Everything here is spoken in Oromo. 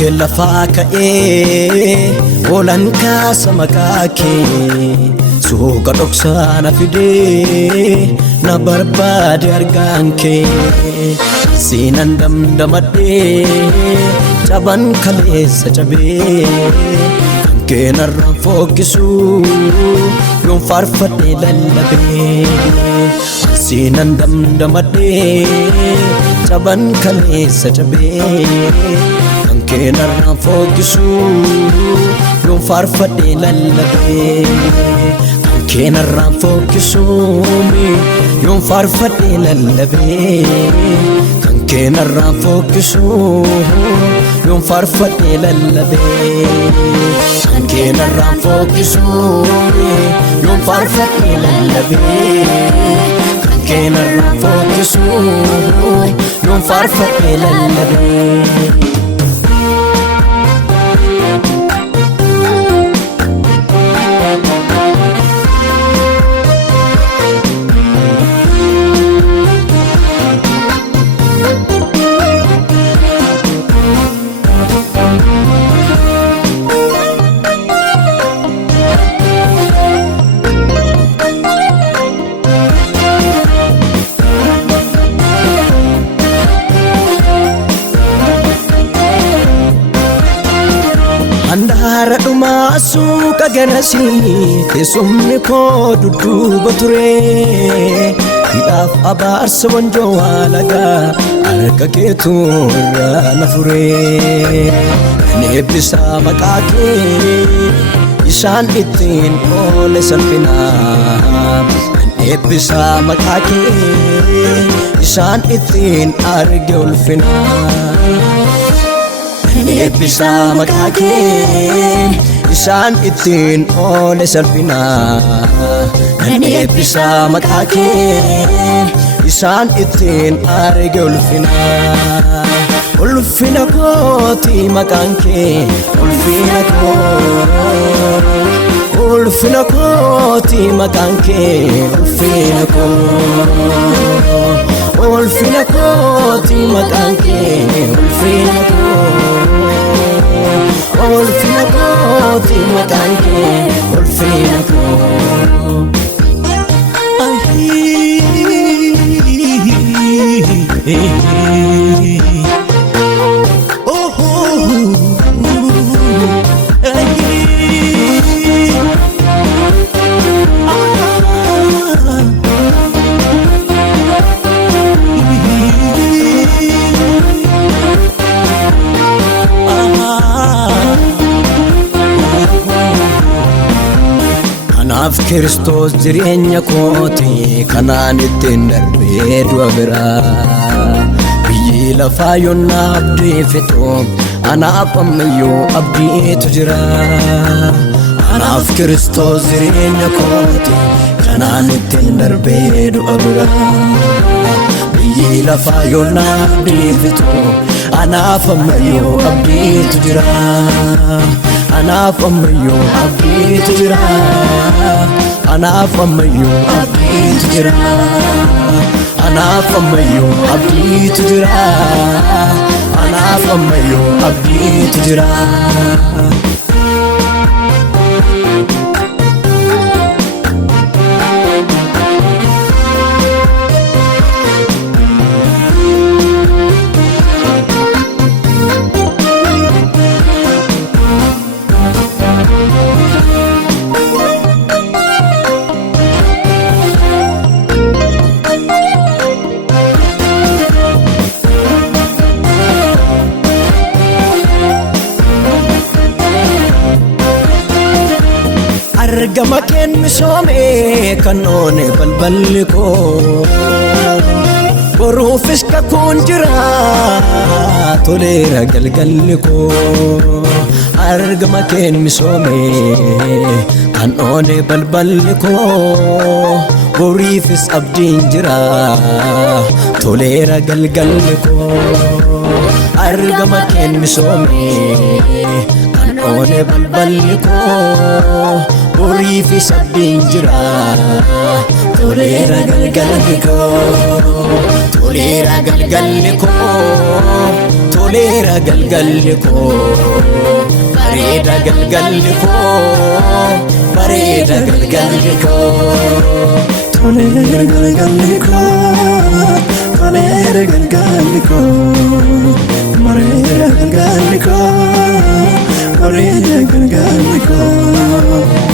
لفاك ولن كاس مكاكي سوق ركسانا فيدي نبرباد أرغانكي سينان دم دمدي جبان كليس جبي كنكين الرفوكسو يوم فارفتي للبي سينان دم دمدي جبان كليس جبي كنكين الرفوكسو يوم فارفتي للبي كنكين الرفوكسو يوم فارفتي للبي كنكين الرفوكسو يوم فارفتي للبي كنكين الرفوكسو يوم فارفتي للبي كنكين الرفوكسو يوم فارفتي للبي Andara duma suka ganasi tesumni ko dudu bature idaf abar sawonjo alaga alka ketu nafure ne bisa makake isan itin ole salpina ne bisa makake isan itin arge ulfina Nebisa makakin isan itin ole salpina Nebisa makakin isan itin arge ulfina Ulfina ko ti makanke ulfina ko Ulfina ko ti makanke ulfina ko Ulfina ko ti makanke ulfina ko Ulfina ko ti makanke ulfina ko Kanaaf Kristos jireenya kooti kanaan ittiin darbee du'a biraa biyyi lafaa yoonna abdii fixu anaaf ammayyuu abdiitu jira Kanaaf Kristos jireenya kooti kanaan ittiin darbee du'a biraa biyyi lafaa yoonna abdii fixu anaaf ammayyuu abdiitu jira Anaaf ammayyuu abdiitu jira Anaaf ammayyuu abdiitu jira Anaaf ammayyuu abdiitu jira Anaaf ammayyuu abdiitu jira argama keen misoome kannoon balballi koo boruufis kakuun jira toleera galgalli koo argama keen misoome kannoon balballi koo boriifis abdiin jira toleera galgalli koo argama keen misoome kannoon balballi koo boriifis abdiin jira toleera galgalli koo toleera galgalli koo toleera galgalli koo bareeda galgalli koo bareeda galgalli koo toleera galgalli koo bareeda galgalli koo bareeda galgalli koo bareeda galgalli koo